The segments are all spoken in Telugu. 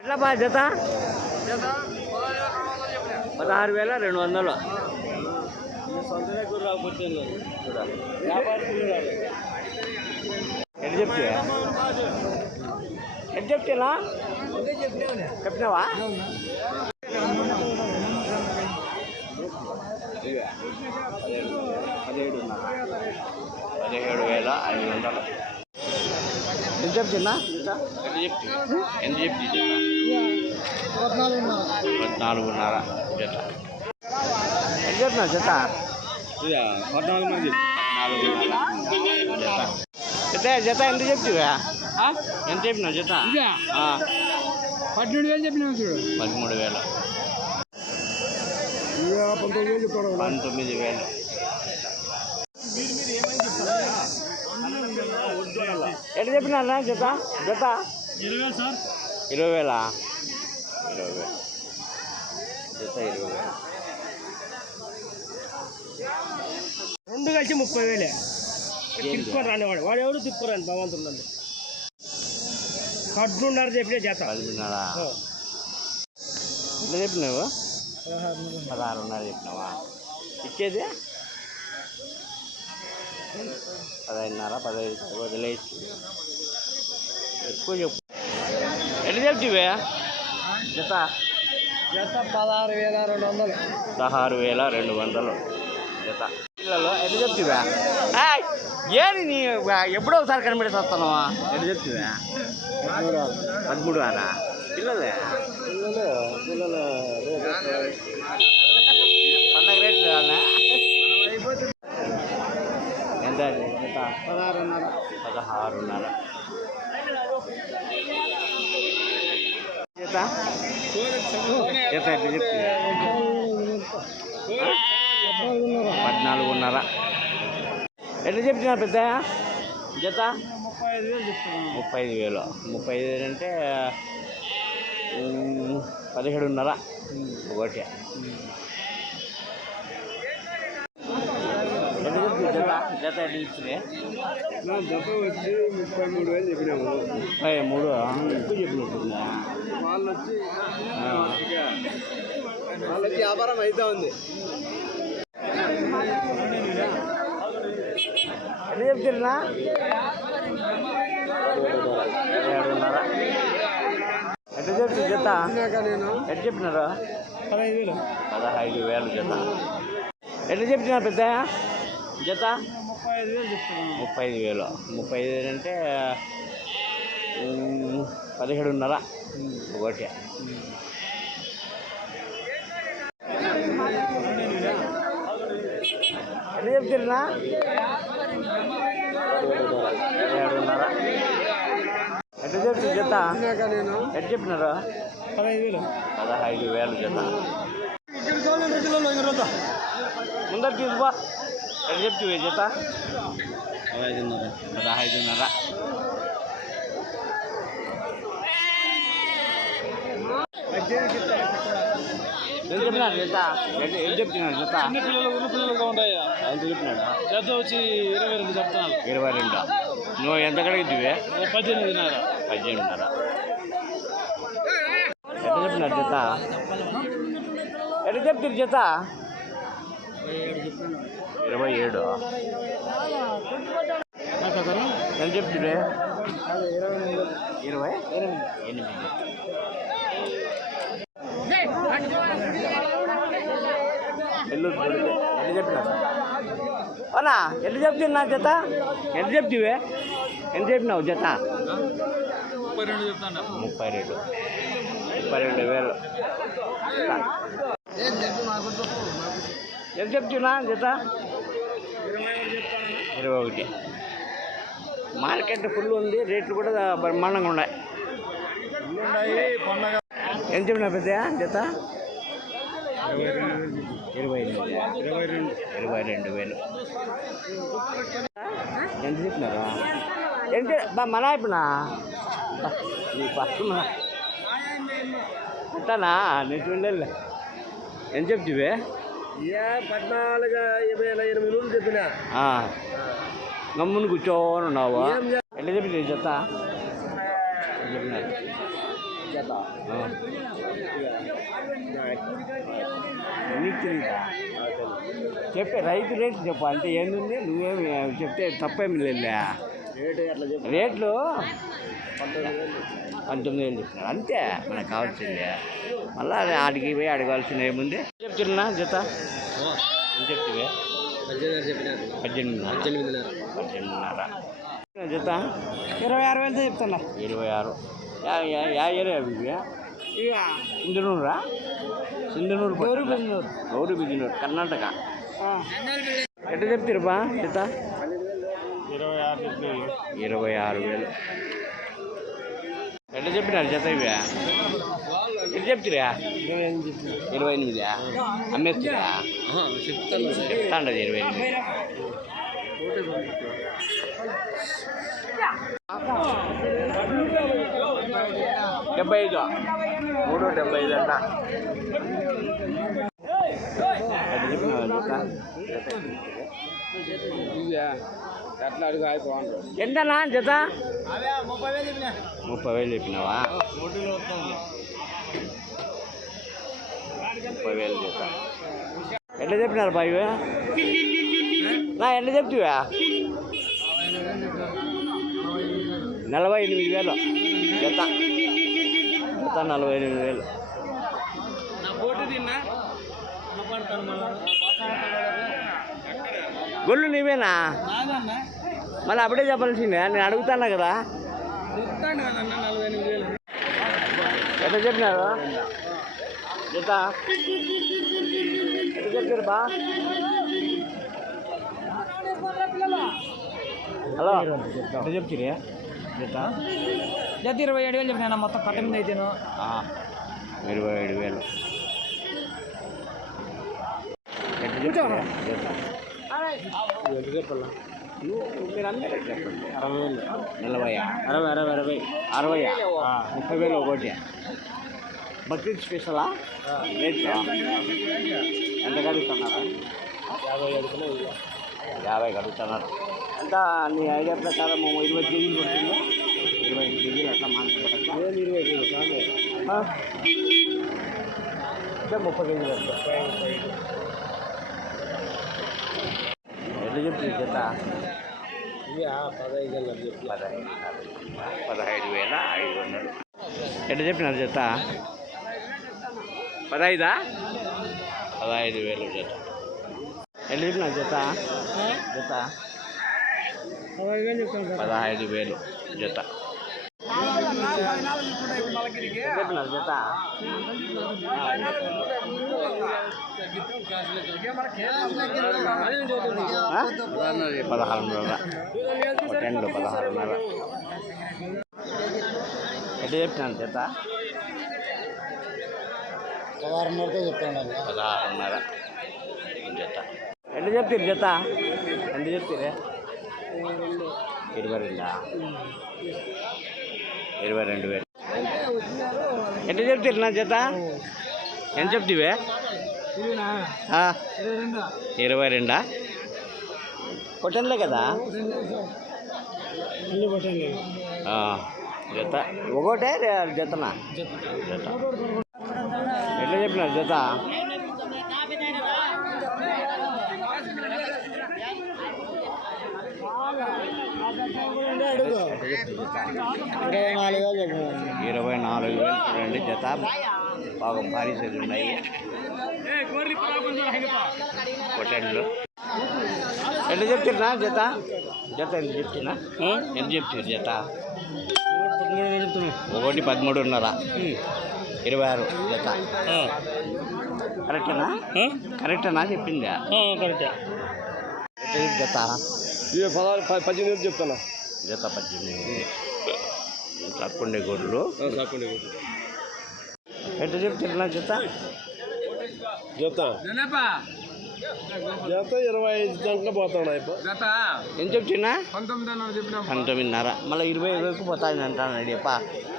ఎట్లా బా జత 16,200. ఎట్లా చెప్తేనా చెప్పినావా? 17,500. ఎంత చెప్తున్నా? ఎంత చెప్తి? 14,500 జత. ఎంత చెప్తున్నా జత? 14,500 జత. జత ఎంత చెప్తివా? ఎంత చెప్పినావు జత? 17,000 చెప్పినా చూడు. 13,000. 19,000. ఎట్లా చెప్పినా జత? జత 20,000 సార్. 20,000. 20,000 జత. 20,000. రెండు కలిసి 30,000. తిప్పుకొని రానివాడు వాడు ఎవరు తిప్పుకోరాని భగవంతుడు. కడ్లున్నారు చెప్పిన జత 10,500. ఎంత చెప్పినావు? 16,500 చెప్పినావా? ఇచ్చేది 15,500. 15 వదిలేసి ఎక్కువ చెప్పు. ఎట్లా చెప్తివే జత? జత 16,200. 16,200 జత. పిల్లలు ఎట్లా చెప్తివా? ఏది నీ ఎప్పుడో ఒకసారి కనిపెట్టి వస్తున్నావా? ఎట్లా చెప్తివా? 13,000. పిల్లలే పండగ రేట్లు ఎంత? 16,500. జత. జత ఎట్లా చెప్తివా? 14,500. ఎట్లా చెప్తున్నా పెద్ద జత? 35,000 చెప్తాను. 35,000. 35,000 అంటే 17,500 ఒకటి. ఎట్లా చెప్తుంది జత? జత ఎట్లా చెప్తుంది? జత వచ్చి 33,000 చెప్పినాము. 33 ఎక్కువ చెప్పినట్టుందా? వాళ్ళు వచ్చి వ్యాపారం అవుతా ఉంది. ఎట్లా చెప్తున్నా? 7,500. ఎట్లా చెప్తుంది జత? ఎట్లా చెప్పినారు? 15,000. 15,000 జత. ఎట్లా చెప్తున్నా పెద్ద జత? 35,000 చెప్తాను. 35,000. 35,000 అంటే 17,500 ఒకటి. ఎట్లా చెప్తున్నా? 7,500. ఎట్లా చెప్తుంది జత? ఎట్లా చెప్పినారు? 15,000. 15,000 జత. ముందర తీసుకో. ఎట్లా చెప్తివి జత? 15,500. ఎంత చెప్పినాడు జత? ఎంత చెప్తున్నాడు జత? పిల్లలుగా ఉంటాయా? ఎంత చెప్పినాడు? జత వచ్చి 22 చెప్తాను. 22. నువ్వు ఎంత కడిగిద్దివే? 18,500. 18,500. ఎట్లా చెప్పినాడు జత? ఎట్లా చెప్తుంది జత? 27. ఎంత చెప్తుడే? 28. ఎట్లా చెప్పినా అవునా? ఎట్లా చెప్తున్నా జత? ఎంత చెప్తివే? ఎంత చెప్పినావు జత? 32 చెప్తాను. 32. 32,000. ఎంత చెప్తున్నా జత? 21. మార్కెట్ ఫుల్ ఉంది. రేట్లు కూడా బ్రహ్మాండంగా ఉన్నాయి. ఎంత చెప్పినా పెద్ద జత? 22,000. ఎంత చెప్పినారా? ఎంత మన అయిపోయినా నీ ఫస్ట్ అంటానా? నేను చూడలే. ఎంత చెప్తివే? 14,800 చెప్పినా. గమ్మును కూర్చోని ఉన్నావు ఎట్లా చెప్పింది జత నీకు తెలియదా చెప్పే రైతు రేటు చెప్పు అంటే ఏంది నువ్వేమి చెప్తే తప్పేమి లేదులే రేట్లు 19,000 చెప్తున్నారు అంతే మనకు కావాల్సిందే మళ్ళీ ఆడికి పోయి అడగాల్సింది ఏముంది చెప్తున్నా జత ఏం చెప్తివే 18,500 జత 26,000 చెప్తున్నా 26 యా ఏరియా ఇవి సింధనూరా సింధనూరు గౌరీ బిజినూరు కర్ణాటక ఎట్లా చెప్తారు బా జత 26,000 ఎట్లా చెప్పినారు జత ఇవి ఎట్లా చెప్తారా 28 అమ్మేస్తారా చెప్తాండది 28 75 375 అంట ఎంతనా జత 30,000 చెప్పినావా 30,000 జత ఎట్లా చెప్పినారు బాయ్ నా ఎట్లా చెప్తివా 48,000 జత 48,000 గొల్లు నీవేనా మళ్ళీ అప్పుడే చెప్పాల్సిందే నేను అడుగుతాను కదా ఎట్లా చెప్పినారు జత ఎట్లా చెప్పారు బా హలో ఎట్లా చెప్తారా జత 27,000 చెప్పినా మొత్తం కట్ట మీద అయితేను 27,000 ఎట్లా చెప్తారా జత చెప్పాలా మీరు అందరూ చెప్పండి 60,000 40 30,000 ఒకటి బక్రీద్ స్పెషలా రేట్ ఎంత కడుగుతున్నారా 50 కడుగుతున్నారు ఎంత నీ ఐడియా ప్రకారం 20 కేజీలు పడుతుందా 25 కేజీలు అట్లా మాట్లాడతా 20 కేజీలు అంటే 30 కేజీలు ఎట్లా చెప్తుంది జత 15,500 ఎట్లా చెప్పినారు జత 15,000 జత ఎట్లా చెప్పినారు జత 15,000 జత చెప్పినారు జత 16,500 10 16,500 ఎట్లా చెప్పినాను జత 16,500 చెప్తాను 16,500 జత ఎట్లా చెప్తారు జత ఎంత చెప్తారే 22,000 ఎట్లా చెప్తారు నా జత ఎంత చెప్తివే 22 కొట్టనులే కదా జత ఒకటే జతనా జత ఎట్లా చెప్పినారు జత 24,000 చూడండి జత బాగా భారీ సైజు ఉన్నాయి పొట్టెళ్ళు ఎట్లా చెప్తున్నా జత ఎంత చెప్తున్నా ఎంత చెప్తున్నారు జత 1 13,500 26 జత కరెక్టేనా చెప్పిందా కరెక్టే జత 18,000 చెప్తాను జత 18 సాకుండే గొడ్లు ఎట్లా చెప్తున్నా జత 25 దాకా పోతాడు ఎంత చెప్తున్నా 19,500 మళ్ళీ 20,000 పోతాను అంటాను అడియప్ప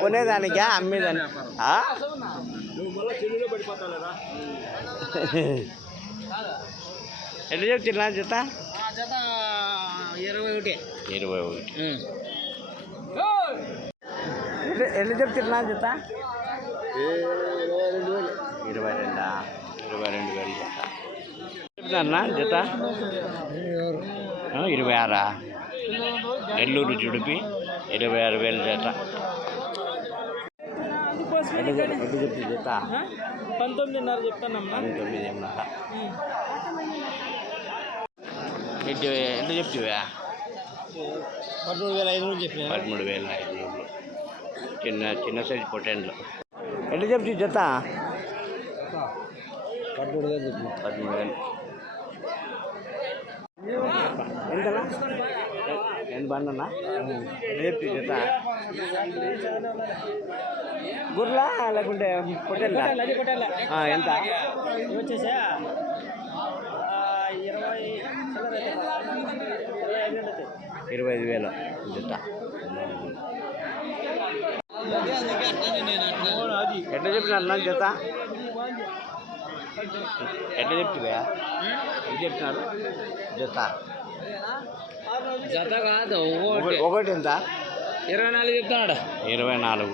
కొనేదానికా అమ్మేదాని ఎట్లా చెప్తున్నా జత 21. 21. ఎట్లా చెప్తున్నా జత 22,000 జత చెప్తున్నా జత 26. నెల్లూరు జుడిపి 26,000 జత. ఎట్లా చెప్తుంది జత 19.5 చెప్తానమ్మా. 19,500. ఎట్లా చెప్తావా 13,500 చెప్పిన. 13,500. చిన్న సైజు పొటెన్లు ఎట్లా చెప్తు జత 13,000 చెప్పిన. 13,000. ఎంతనా ఎంత బండన్నా ఎట్లా చెప్తు జత గుర్లా లేకుంటే పొటెన్లా ఎంత వచ్చేసా 25,000 జత. ఎట్లా చెప్పినారు నాకు జత ఎట్లా చెప్తువా ఎంత చెప్తున్నారు జత జత కాదు ఒకటి ఎంత 24 చెప్తాడు. 24.